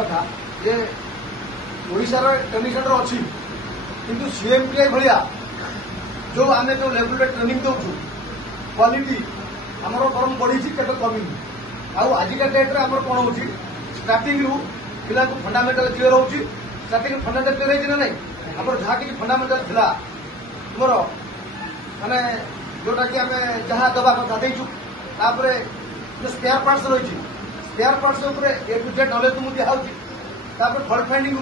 कथा जे ओडिशार training centre अच्छी किंतु सीएमटीआई भाया जो आम जो लेवल ट्रेनिंग दौचु क्वालिटी आमर बरम बढ़ी के कमी आजिका डेट्रे आम कौन हो स्टार्टिंग रु पिला फंडामेंटाल क्लीयर हो स्टार्टिंग फंडामेंटाल क्लीयर है ना आम जहाँ कि फंडामेंटाल थिला तुमर माने जोटा कि आम जहाँ दबा कथा देचु तापर जो स्पेयर पार्ट्स रही spare parts A to Z knowledge तुमको दिखाऊँगी fault finding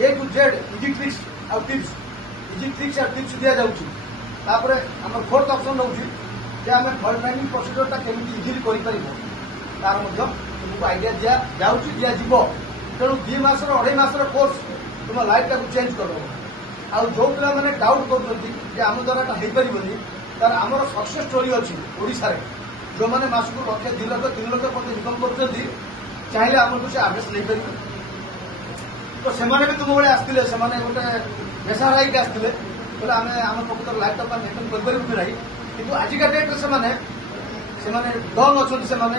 A to Z easy tricks और टिप्स इजी ट्रिक्स और टिप्स दि जाऊँगी आम फोर्थ ऑप्शन रोचे जे आम फल्ट फाइंडिंग प्रोसीजर केमी इजिली कर तार तुमको आइडिया दि जाऊ तेणु 2 मास 2.5 मास कोर्स तुम लाइफ टाक चेंज कर जो पिला मैंने डाउट कर आम द्वारा हो पारे तार आमर सक्सेस स्टोरी अच्छी ओडिशा रे जो मैंने मासक 1 2 लाख 3 लाख इनकम कर चाहिए आमको से आवेश नहीं पारे तो सेमाने भी तुम भाई आसते गोटे पेशा लाइक आसते बोले आम आम प्रकृत लाइफ टाक मेंटेन करें ना कि आजिका डेट्रे से डन अच्छा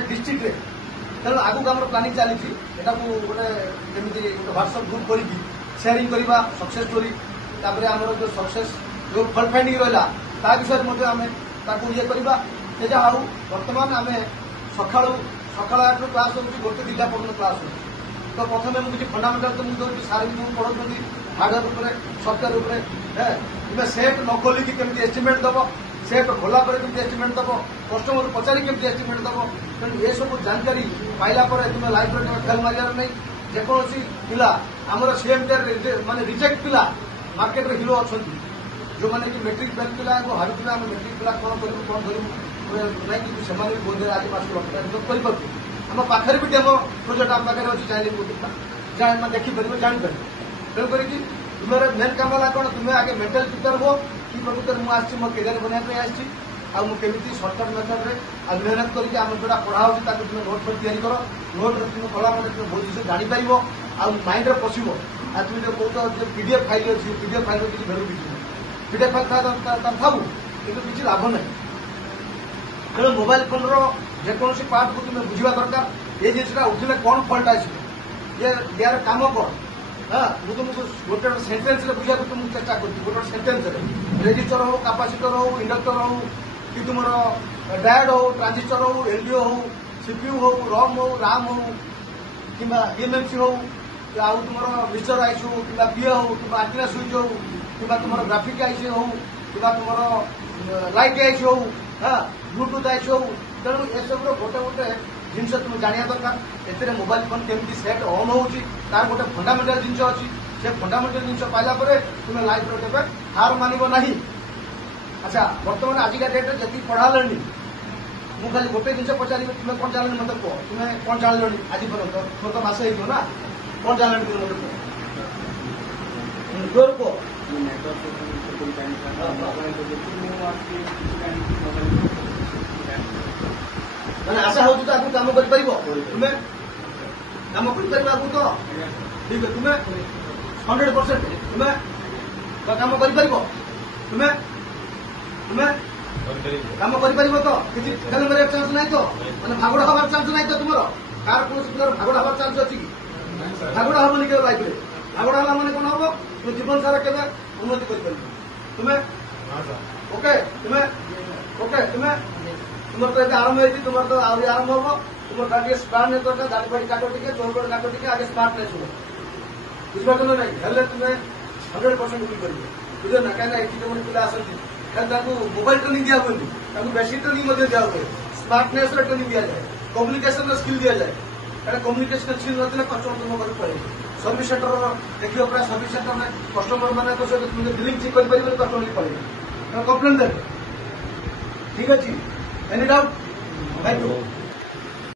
डिस्ट्रिक्ट तेणु आगू आम प्लानिंग चली गोटे जमी ह्वाट्सअप ग्रुप कर सेयारिंग करवा सक्सेस स्टोरी आमर जो सक्सेस जो फल्ट फाइंडिंग रहा विषय आम ये करवा जहाँ हूँ बर्तमान आम सका 8 क्लास हो गोटे 2टा पर्यटन क्लास हो तो प्रथम मुझे फंडामेंटाल तुमको दूसरी सार भी तुमको पढ़ाऊँ हार्डवेयर सफ्टवेयर तुम्हें सेट न खोलिकी केमी एस्टिमेट दब सेट खोला केमी एस्टिमेट दब कस्टमर पचारि केमी एस्टिमेट दब तेणु ये सब जानकारी पाइला तुम्हें लाइफ फेल मार नहीं जेकोसी पिला आमर सीएमटीआर माने रिजेक्ट पिला मार्केट रे हिरो अच्छा जो मैंने कि मेट्रिक फेल पिला भावी आम मेट्रिक पिला कौन करूँ नहीं कि से बोध आज मास कर आम पाखे भी डेमो प्रोजेक्ट आम पाखे अच्छी चाहिए देखिपर जापर तेणुक तुम्हारे मेन कम है कौन तुम्हें आगे मेंटल प्रिपेयर हो कि प्रकृत मुझे मो कैरियर बनाने आमती सर्टकट मेथड में मेहनत करके आम जो पढ़ा तुम्हें नोट पर तैयारी कर नोट तुम कला तुम बहुत जिस जापर आ माइंड में पशु आ तुम जो कौन पीडीएफ फाइल अच्छी पीडीएफ फाइल किसी भैल्यू किसी पीडीएफ फाइल था कि किसी लाभ ना तेणु मोबाइल फोन रेकोसी पार्ट को तुम्हें बुझा दरकार ये जिनसा उठे कौन फल्ट आस यार कम कौन हाँ मुझे तुमको गोटे सेन्टेन्स बुझा तुमको चेष्टा कर सेन्टेन्स रेजिस्टर हो कैपेसिटर हो इंडक्टर हो कि तुम डायोड हो ट्रांजिस्टर हो एलडीओ हो सीपीयू हो रॉम हो राम हो कि ईएमएमसी हो आउ तुम मिक्सचर आईसी हो कि पीए हो कि एंटीना स्विच हो कि तुम ग्राफिक आईसी हो कि तुम लाइट आईसी हो हाँ ब्लूटूथ आईसी हो तेणु ये सब गोटे गोटे जिन तुम जाना दरकार ए मोबाइल फोन केमी सेट ऑन हो तार गोटे फंडामेंटाल जिन अच्छी से फंडामेंटाल जिन पाइला तुम्हें लाइफ रे हार मानव ना अच्छा बर्तमान आजिका डेट में जी पढ़ा मुझे खाली गोटे जिन पचारि तुम्हें कौन जान मत कह तुम्हें कौन जान आज पर्यटन तुम तो मस ना कौन जान मत जोर कह मैंने आशा हो आगे कम कर तुम्हें कम कर आगे तो ठीक है तुम्हें 100% तुम्हें कम कर तुम्हें तुम्हें कम कर तो किसी फेल मारे चान्स ना तो मैंने भागड़ हबार चान्स ना तो तुम कार कौन पिलार भागड़ हबार चान्स अच्छी कि भागड़ हेनी के लाइफ में भागड़ है मैंने कौन हम तुम जीवन सारा के उन्नति कर तुम्हें ओके तुम्हें ओके तुम्हें तुम तो आरंभ हो तुम तो आरंभ हम तुम गाड़ी स्मार्ट नहीं करता दाढ़ी बाड़ी काटो टे चोर बड़ काटो टे आगे स्मार्टनेस हो बुझे ना हेल्ले तुम्हें 100% बुझी कर बुझे ना कहीं ये जो पिला आसती मोबाइल ट्रेनिंग दिया हुए बेसी ट्रेनिंग दिया हुए स्मार्टनेस ट्रेनिंग दिया जाए कम्युनिकेशन स्किल दिया जाए क्या कम्युनिकेशन स्किल ना कस्टमर तुम घर पड़े सर्विस सेंटर देखिए प्राय सर्विस सेंटर में कस्टमर मान तुम बिलिंग ठीक कर कस्टमर पड़े कम्प्लेन दे ठीक अच्छे एनी डाउट थैंक यू।